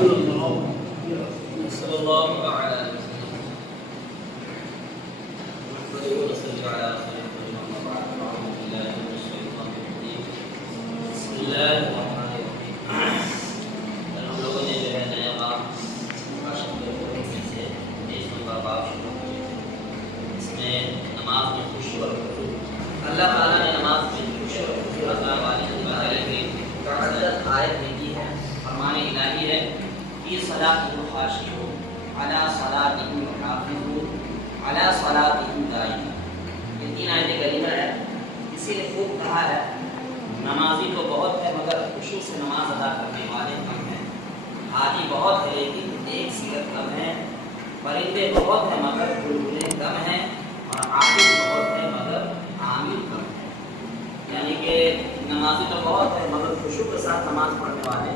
صلی اللہ علیہ وسلم ہم لوگوں نے جو ہے نیا باب سے 23 نمبر باب شروع کیا، اس میں نماز میں خوشی اور خضوع، اللہ تعالیٰ نے نماز میں خوشی اور خضوع عطا والی متعلق متعدد آیت میں کی ہے۔ فرمان الہی ہے فی صلاتہم خاشعون علی صلاتہم یحافظون علی صلاتہم دائمون۔ یہ 3 آیتیں کریمہ ہے۔ کسی نے خوب کہا ہے نمازی تو بہت ہے مگر خشوع سے نماز ادا کرنے والے کم ہیں، حاجی بہت ہے لیکن نیک سیرت کم ہے، پرندے بہت ہیں مگر بلبلیں کم ہیں، اور عابد بہت ہے مگر عامل کم ہے۔ یعنی کہ نمازی تو بہت ہے مگر خشوع کے ساتھ نماز پڑھنے والے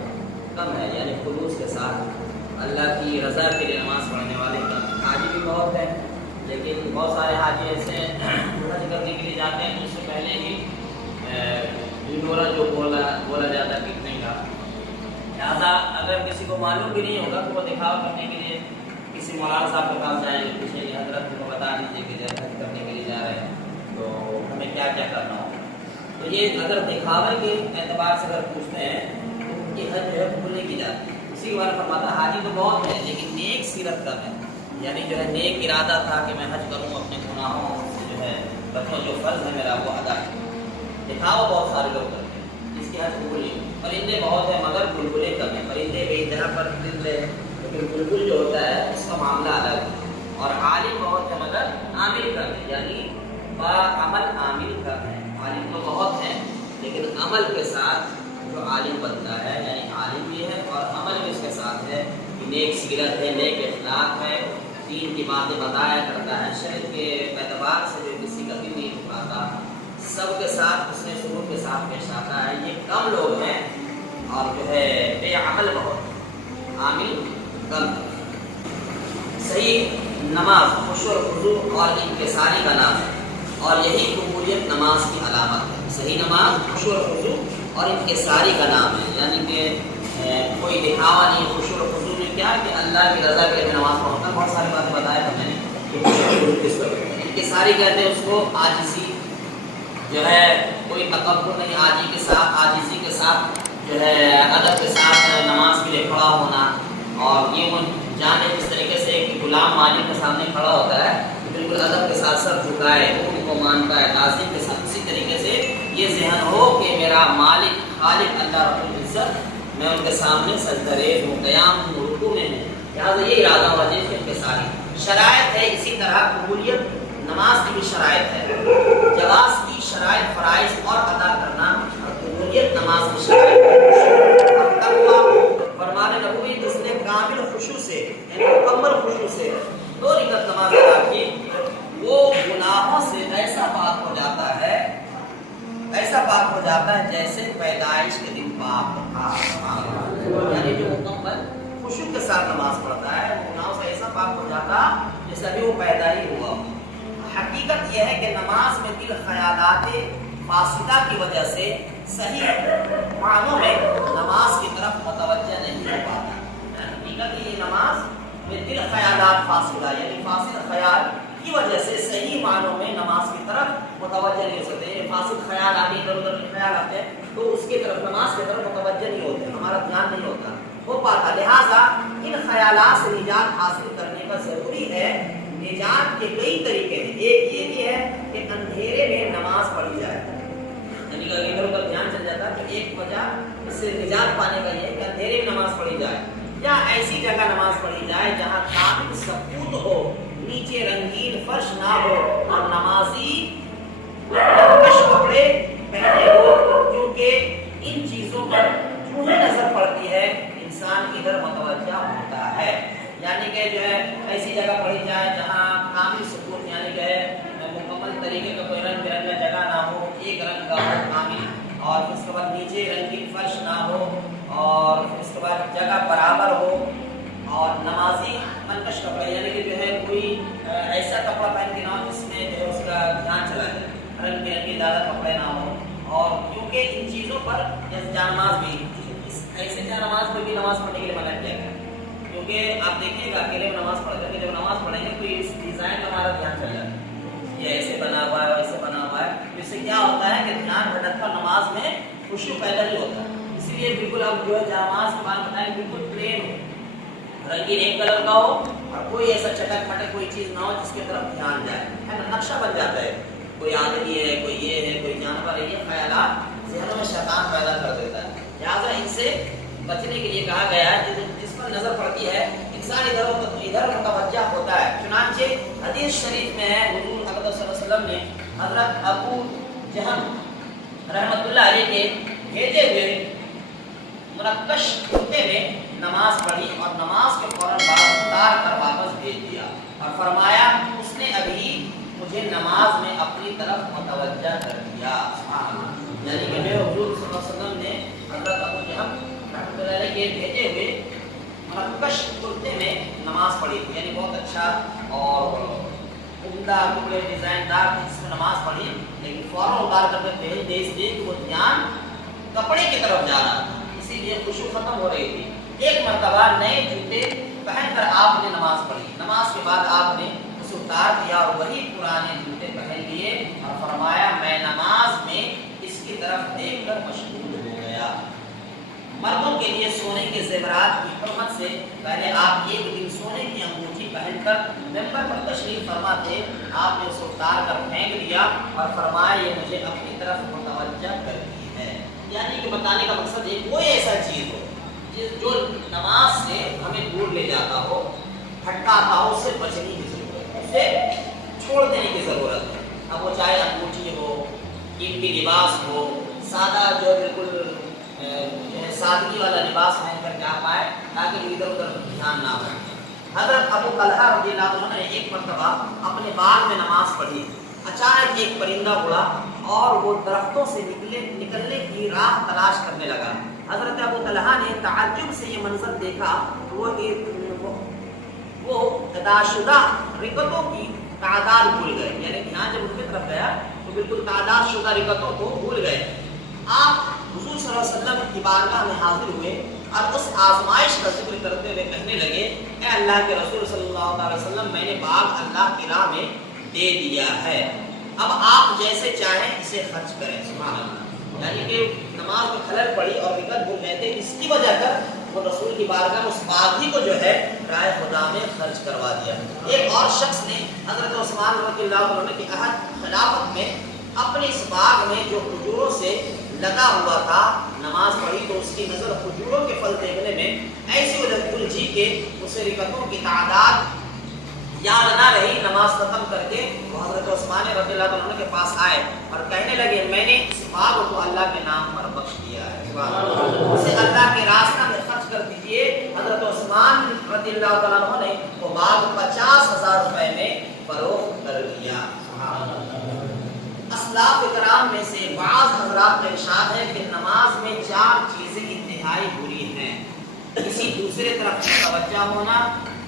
کم ہے، یعنی خلوص کے ساتھ اللہ کی رضا کے لیے نماز پڑھنے والے کم۔ حاجی بھی بہت ہے لیکن بہت سارے حاجی ایسے حج کرنے کے لیے جاتے ہیں تو اس سے پہلے ہی ڈھنڈورا جو بولا جاتا ہے پیٹنے کا، لہٰذا اگر کسی کو معلوم بھی نہیں ہوگا تو وہ دکھاوا کرنے کے لیے کسی مولانا صاحب کے پاس جائیں گے، پیچھے حضرت کو بتا دیجیے کہ حج کرنے کے لیے جا رہے ہیں تو ہمیں کیا کیا کرنا ہوگا۔ تو یہ اگر دکھاوے کے اعتبار سے اگر پوچھتے ہیں تو ان کی حج جو ہے بھولنے کی جاتی ہے۔ اسی کے بارے میں فرماتا حاجی تو بہت ہے لیکن نیک سیرت کم ہے، یعنی جو ہے نیک ارادہ تھا کہ میں حج کروں اپنے گناہوں سے جو ہے بچوں جو فرض ہے میرا وہ ادا کروں۔ دکھاوا بہت سارے لوگ کرتے ہیں، اس کی حج قبول نہیں ہوتی۔ پرندے بہت ہیں مگر بلبلیں کم ہیں، پرندے بے انتہا پر پرندے لیکن بلبل جو ہوتا ہے اس کا معاملہ الگ ہے۔ اور عالم بہت ہے مگر عامل کم ہے، یعنی باعمل عامل کم ہے۔ عالم تو بہت ہیں لیکن عمل کے ساتھ جو عالم بنتا ہے یعنی عالم بھی ہے اور عمل بھی اس کے ساتھ ہے کہ نیک سیرت ہے، نیک اخلاق ہے، دین کی باتیں بتایا کرتا ہے، شریعت کے اعتبار سے جو کسی کا دل نہیں ٹھکراتا، سب کے ساتھ اس نے سلوک کے ساتھ پیش آتا ہے، یہ کم لوگ ہیں۔ اور جو ہے بے عمل بہت، عامل کم۔ صحیح نماز خشوع اور خضوع اور انکساری کا نام ہے اور یہی قبولیت نماز کی علامت ہے۔ صحیح نماز خشوع اور خضوع اور انکساری کا نام ہے، یعنی کہ کوئی دکھاوا نہیں۔ خشوع اور خضوع میں کیا کہ اللہ کی رضا کے لیے نماز پڑھتا ہے، بہت ساری باتیں بتایا ہم نے کہ خشوع اور خضوع کس طرح۔ انکساری کہتے ہیں اس کو عاجزی، جو ہے کوئی تکبر نہیں، عاجزی کے ساتھ جو ہے ادب کے ساتھ نماز کے لیے کھڑا ہونا، اور یہ وہ جانے کس طریقے سے کہ غلام مالک کے سامنے کھڑا ہوتا ہے بالکل ادب کے ساتھ سر جھکائے، ان کو مانتا ہے تعظیم کے ساتھ، اسی طریقے سے یہ ذہن ہو کہ میرا مالک خالق اللہ رب العزت، میں ان کے سامنے سجدہ ریز ہوں، قیام ہوں، رکوع میں ہوں، لہٰذا یہ ارادہ ہوا جس کے انکساری شرائط ہے۔ اسی طرح قبولیت نماز کی بھی شرائط ہے، جواز کی شرائط فرائض اور ادا کرنا، اور قبولیت نماز کی شرائط اور تقویٰ۔ فرمان نبوی جس نے کامل خشوع سے یعنی مکمل خشوع سے 2 رکعت نماز ادا کی وہ گناہوں سے ایسا پاک ہو جاتا ہے جیسے پیدائش کے دن پاک تھا، یعنی جو مکمل خشوع کے ساتھ نماز پڑھتا ہے وہ گناہوں سے ایسا پاک ہو جاتا جیسے ابھی وہ پیدا ہی ہوا۔ حقیقت یہ ہے کہ نماز میں دل خیالات فاسدہ کی وجہ سے صحیح معنوں میں نماز کی طرف متوجہ نہیں ہو پاتا۔ حقیقت یہ نماز میں دل خیالات فاسدہ یعنی فاسد خیال کی وجہ سے صحیح معنوں میں نماز کی طرف متوجہ نہیں ہو سکتے۔ فاسد خیال آتے ادھر ادھر کے خیال آتے ہیں تو اس کی طرف نماز کی طرف متوجہ نہیں ہوتے، ہمارا دھیان نہیں ہو پاتا۔ لہٰذا ان خیالات سے نجات حاصل کرنے کا ضروری ہے۔ نجات کے کئی طریقے ہیں، ایک یہ بھی ہے کہ اندھیرے میں نماز پڑھی جائے، یعنی کہ ادھر ادھر دھیان چل جاتا ہے کہ ایک وجہ اس سے نجات پانے کا یہ ہے کہ اندھیرے میں نماز پڑھی جائے، یا ایسی جگہ نماز پڑھی جائے جہاں کامل سکون ہو، نیچے رنگین فرش نہ ہو اور نمازی کش کپڑے پہنے ہو، کیونکہ ان چیزوں پر جو ہی نظر پڑتی ہے انسان ادھر متوجہ ہوتا ہے۔ یعنی کہ جو ہے ایسی جگہ پڑھی جائے جہاں کامل سکون، یعنی کہ مکمل طریقے کا کوئی رنگ برنگا جگہ نہ ہو، ایک رنگ کا ہو کامل، اور پھر اس کے بعد نیچے رنگین فرش نہ ہو، اور پھر اس کے بعد جگہ برابر ہو، اور نمازی منکش کپڑے یعنی کہ جو ہے کوئی ایسا کپڑا پہن کے نہ ہو جس میں جو ہے اس کا دھیان چلا جائے، رنگ برنگے زیادہ کپڑے نہ ہو۔ اور کیونکہ ان چیزوں پر جیسے جانماز بھی ایسے جانماز میں بھی نماز پڑھنے کے لیے منع کیا گیا، کیونکہ آپ دیکھیے گا اکیلے میں نماز پڑھ کر کے جب نماز پڑھیں گے تو اس ڈیزائن میں ہمارا دھیان چل جاتا ہے، یہ ایسے بنا ہوا ہے ویسے بنا ہوا ہے، اس سے کیا ہوتا ہے کہ دھیان بھٹک کر نماز میں خشوع پیدا نہیں ہوتا ہے۔ اسی لیے بالکل اب جو ہے نماز کے بعد بتائیں بالکل پلین ہو، رنگین ایک کلر کا ہو اور کوئی ایسا چٹک پٹک کوئی چیز نہ ہو جس کی طرف دھیان جائے، ہے نا، نقشہ بن جاتا ہے، کوئی آدمی ہے کوئی یہ ہے کوئی جانور ہے، یہ خیالات ذہنوں میں شیطان پیدا کر دیتا ہے، لہٰذا ان سے بچنے کے لیے کہا گیا ہے کہ جس پر نظر پڑتی ہے انسان ادھر متوجہ ہوتا ہے۔ چنانچہ حدیث شریف میں ہے حضور اقدس صلی اللہ علیہ وسلم نے حضرت ابو جہل رحمۃ اللہ علیہ کے بھیجے ہوئے منقش کرتے میں نماز پڑھی اور نماز کے فوراً بعد اتار کر واپس بھیج دیا اور فرمایا اس نے ابھی مجھے نماز میں اپنی طرف متوجہ کر دیا۔ یعنی کہ حضور صلی اللہ علیہ وسلم نے حضرت ابو جہل رحمۃ اللہ علیہ کے بھیجے ہوئے منقش کرتے میں نماز پڑھی تھی، یعنی بہت اچھا اور عمدہ ٹکڑے ڈیزائن دار جس میں نماز پڑھی، لیکن فوراً اتار کر بھیج دے اس لیے کہ وہ دھیان کپڑے کی طرف جا رہا تھا، اسی لیے خشوع ختم ہو رہی تھی۔ ایک مرتبہ نئے جوتے پہن کر آپ نے نماز پڑھی، نماز کے بعد آپ نے اسے اتار دیا اور وہی پرانے جوتے پہن لیے اور فرمایا میں نماز میں اس کی طرف دیکھ کر مشغول ہو گیا۔ مردوں کے لیے سونے کے زیورات کی حرمت سے پہلے آپ ایک دن سونے کی انگوٹھی پہن کر ممبر پر تشریف فرما تھے، آپ نے اسے اتار کر پھینک دیا اور فرمایا یہ مجھے اپنی طرف متوجہ کرتی ہے، یعنی کہ بتانے کا مقصد یہ کوئی ایسا چیز ہو جو نماز سے ہمیں دور لے جاتا ہو، ہٹاتا ہو، اس سے بچنے کی ضرورت ہے، اسے چھوڑ دینے کی ضرورت ہے۔ اب وہ چاہے انگوٹھی ہو، قیمتی لباس ہو، سادہ جو بالکل سادگی والا لباس پہن کر کے آپ آئے تاکہ ادھر ادھر دھیان نہ ہو۔ حضرت ابو طلحہ رضی اللہ عنہ نے ایک مرتبہ اپنے باغ میں نماز پڑھی، اچانک ایک پرندہ اڑا اور وہ درختوں سے نکلنے کی راہ تلاش کرنے لگا۔ حضرت ابو طلحہ نے تعجب سے یہ منظر دیکھا، وہ ادا شدہ رکعتوں کی تعداد بھول گئے، یعنی دھیان جب ان کی طرف گیا تو بالکل تعداد شدہ رکعتوں کو بھول گئے۔ آپ حضور صلی اللہ علیہ وسلم کی بارگاہ میں حاضر ہوئے اور اس آزمائش کا ذکر کرتے ہوئے کہنے لگے اے اللہ کے رسول صلی اللہ علیہ وسلم میں نے باغ اللہ کی راہ میں دے دیا ہے، اب آپ جیسے چاہیں اسے خرچ کریں۔ سبحان اللہ، یعنی کہ نماز میں خلل پڑی اور رکعت بھول گئے تھے، اس کی وجہ کر وہ رسول کی بارگاہ میں اس باغ ہی کو جو ہے رائے خدا میں خرچ کروا دیا۔ ایک اور شخص نے حضرت عثمان رضی اللہ عنہ کی عہد خلافت میں اپنے اس باغ میں جو کھجوروں سے لگا ہوا تھا نماز پڑھی تو اس کی نظر کھجوروں کے پھل دیکھنے میں ایسی الجھی کہ اسے رکعتوں کی تعداد یاد نہ رہی۔ نماز ختم کر کے وہ حضرت عثمان رضی اللہ عنہ کے پاس آئے اور کہنے لگے میں نے اس باغ کو اللہ کے نام پر بخش دیا ہے، اسے اللہ کے راستہ میں خرچ کر دیجئے۔ حضرت عثمان رضی اللہ عنہ نے وہ باغ 50,000 روپے میں فروخت کر دیا۔ اسلاف کرام میں سے بعض حضرات کا ارشاد ہے کہ نماز میں 4 چیزیں انتہائی بری ہیں، کسی دوسرے طرف متوجہ ہونا،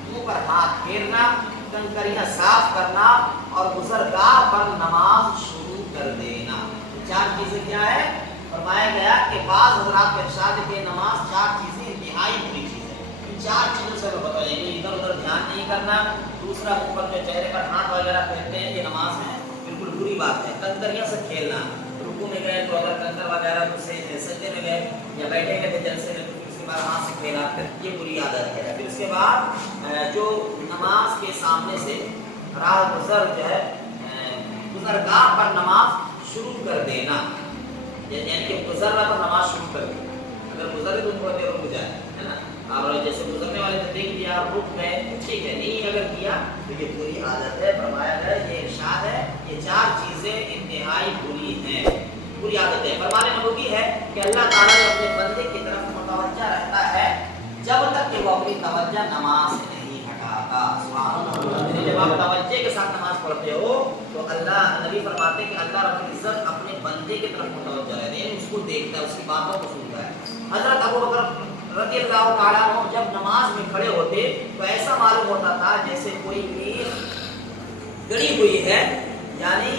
منہ پر ہاتھ پھیرنا، کنکریاں صاف کرنا اور گزرگاہ پر نماز شروع کر دینا۔ 4 چیزیں کیا ہے؟ فرمایا گیا کہ بعض حضرات کا ارشاد ہے کہ نماز 4 چیزیں انتہائی بری چیز ہے۔ ان 4 چیزوں سے بتائیں کہ ادھر ادھر دھیان نہیں کرنا، دوسرا منہ پر جو چہرے پر ہاتھ وغیرہ پھیرتے ہیں یہ نماز میں بالکل بری بات ہے۔ کنکریاں سے کھیلنا، رکوع میں گئے تو اگر کنکر وغیرہ سجدے میں گئے یا بیٹھے گئے تھے جلسے میں تو اس کے بعد ہاتھ سے کھیلا، یہ بری عادت ہے۔ پھر اس کے بعد جو نماز کے سامنے سے راہ گزر جو ہے گزرگاہ پر نماز شروع کر دینا، یعنی کہ گزر رہا تو نماز شروع کر دی، اگر گزر تو تھوڑا دیر رک جائے، ہے نا، اور جیسے گزرنے والے نے دیکھ لیا رک گئے ٹھیک ہے، نہیں اگر کیا تو یہ بری عادت ہے۔ فرمایا گیا یہ ارشاد ہے یہ 4 چیزیں انتہائی بری ہیں، بری عادت ہے۔ فرمان نبوی ہے کہ اللہ تعالیٰ اپنے بندے کی طرف متوجہ رہتا ہے جب تک کہ وہ اپنی توجہ نماز سے نہیں ہٹاتا۔ سبحان اللہ، جب آپ توجہ کے ساتھ نماز پڑھتے ہو تو اللہ نبی فرماتے ہیں کہ اللہ رب العزت اپنے بندے کی طرف متوجہ رہتا ہے، یعنی اس کو دیکھتا ہے، اس کی باتوں کو سنتا ہے۔ حضرت ابو بکر رضی اللہ تعالیٰ عنہ جب نماز میں کھڑے ہوتے تو ایسا معلوم ہوتا تھا جیسے کوئی میخ گڑی ہوئی ہے، یعنی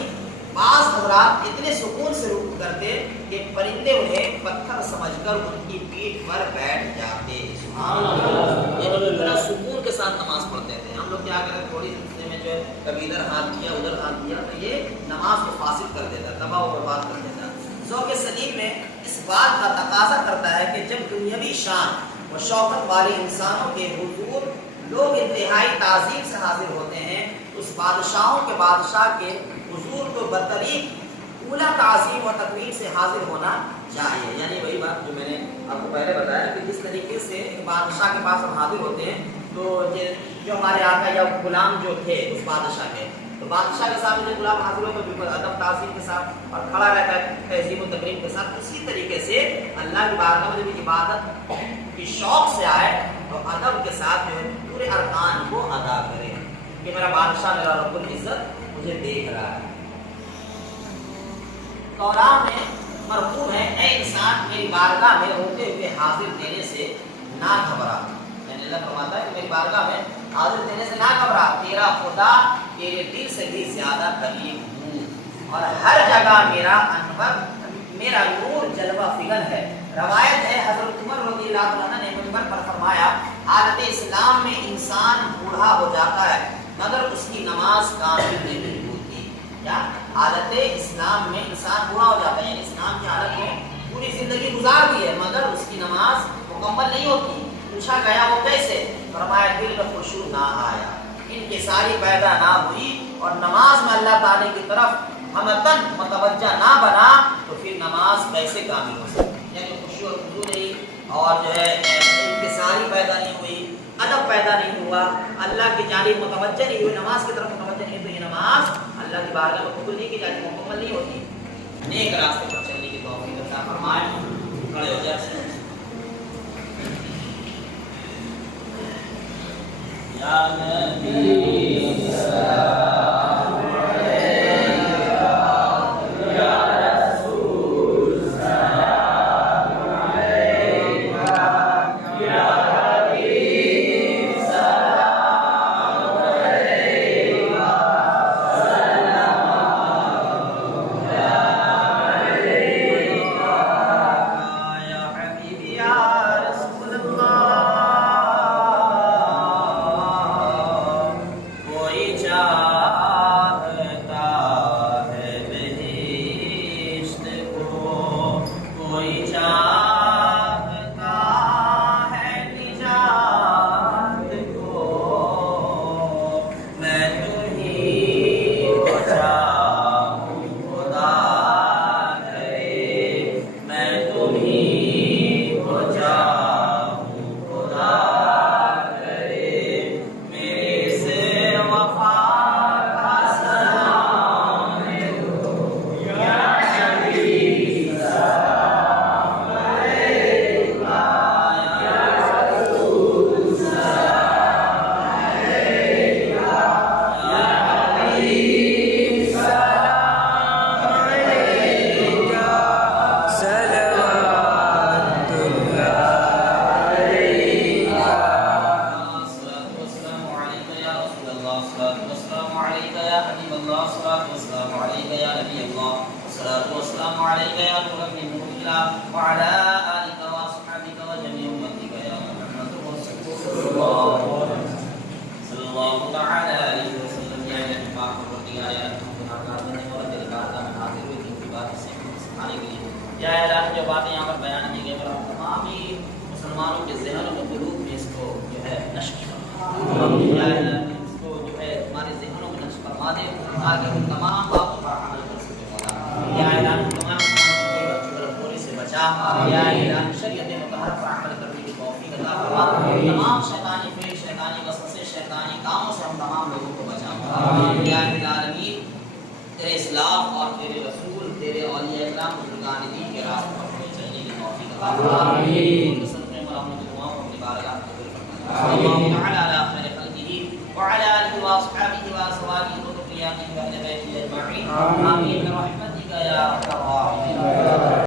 بعض حضرات اتنے سکون سے رکوع کرتے کہ پرندے انہیں پتھر سمجھ کر ان کی پیٹھ پر بیٹھ جاتے۔ اتنا سکون کے ساتھ نماز پڑھتے تھے. ہم لوگ کیا کریں تھوڑی سی میں جو ہے کبھی ادھر ہاتھ کیا ادھر ہاتھ کیا تو یہ نماز کو فاسد کر دیتا, تباہ و برباد کر دیتا. ذوق سلیم میں اس بات کا تقاضا کرتا ہے کہ جب دنیاوی شان و شوکت والے انسانوں کے حضور لوگ انتہائی تعظیم سے حاضر ہوتے ہیں, اس بادشاہوں کے بادشاہ کے حضور کو برترین اولا تعظیم و تکریم سے حاضر ہونا چاہیے. یعنی وہی بات جو میں نے آپ کو پہلے بتایا کہ جس طریقے سے ایک بادشاہ کے پاس ہم حاضر ہوتے ہیں تو جو ہمارے آقا یا غلام جو تھے اس بادشاہ کے, تو بادشاہ کے سامنے جب غلام حاضر ہو تو بالکل ادب تعظیم کے ساتھ اور کھڑا رہتا ہے تہذیب و تقریب کے ساتھ. اسی طریقے سے اللہ کی بارگاہ میں جب عبادت کی شوق سے آئے تو ادب کے ساتھ جو ہے پورے ارکان کو ادا کرے کہ میرا بادشاہ میرا رب العزت مجھے دیکھ رہا ہے. قرآن میں مرفوع ہے, اے انسان میری بارگاہ میں ہوتے ہوئے حاضر دینے سے نہ گھبرا. یعنی اللہ فرماتا ہے کہ میری بارگاہ میں حاضر دینے سے نہ گھبرا, تیرا خدا تیرے دل سے بھی زیادہ قریب ہوں اور ہر جگہ میرا انور میرا نور جلوہ فگن ہے. روایت ہے حضرت عمر رضی اللہ عنہ نے منبر پر فرمایا, حالت اسلام میں انسان بوڑھا ہو جاتا ہے مگر اس کی نماز کامل نہیں ہوتی. کیا حالت اسلام میں انسان بوڑھا ہو جاتا ہے, یعنی اسلام کی حالت میں پوری زندگی گزار دی ہے مگر اس کی نماز مکمل نہیں ہوتی. پوچھا گیا وہ کیسے؟ فرمایا دل میں خشوع نہ آیا, انکساری پیدا نہ ہوئی اور نماز میں اللہ تعالی کی طرف ہمتن متوجہ نہ بنا تو پھر نماز کیسے کامل ہو سکتی. یعنی خشوع اور خضوع نہیں اور جو ہے انکساری پیدا نہیں ہوئی, ادب پیدا نہیں ہوا, اللہ کی جانب متوجہ نہیں ہوئی, نماز کی طرف متوجہ نہیں, تو یہ نماز اللہ کی بارگاہ میں قبول نہیں کی جاتی, مکمل نہیں ہوتی. نیک راستے پر چلنے کی توفیق عطا فرمائے. کھڑے ہو جائیں. یا نبی سلام علیک یا رسول سلام علیک یا حبیب سلام علیک سلام علیک یا حبیب یا رسول اللہ. یا الہی جو باتیں یہاں پر بیان کی گئی اور تمام ہی مسلمانوں کے ذہنوں میں قلوب میں اس کو جو ہے نشر فرما. یا الہی اس کو جو ہے ہمارے ذہنوں میں نشر فرما دے تاکہ ہم تمام باتوں پر عمل کر سکیں. یا الہی تمام بربری سے بچا. یا الہی شریعت مطہرہ پر عمل کرنے کی توفیق عطا فرما. تمام شیطانی فریب شیطانی وسوسے شیطانی کاموں سے ہم تمام لوگوں کو بچا. یا الہی تیرے اسلام اور تیرے رسول تیرے اولیاء اکرام بزرگان دین کے راستے پر ہمیں چلنے کی توفیق عطا فرما. آمین.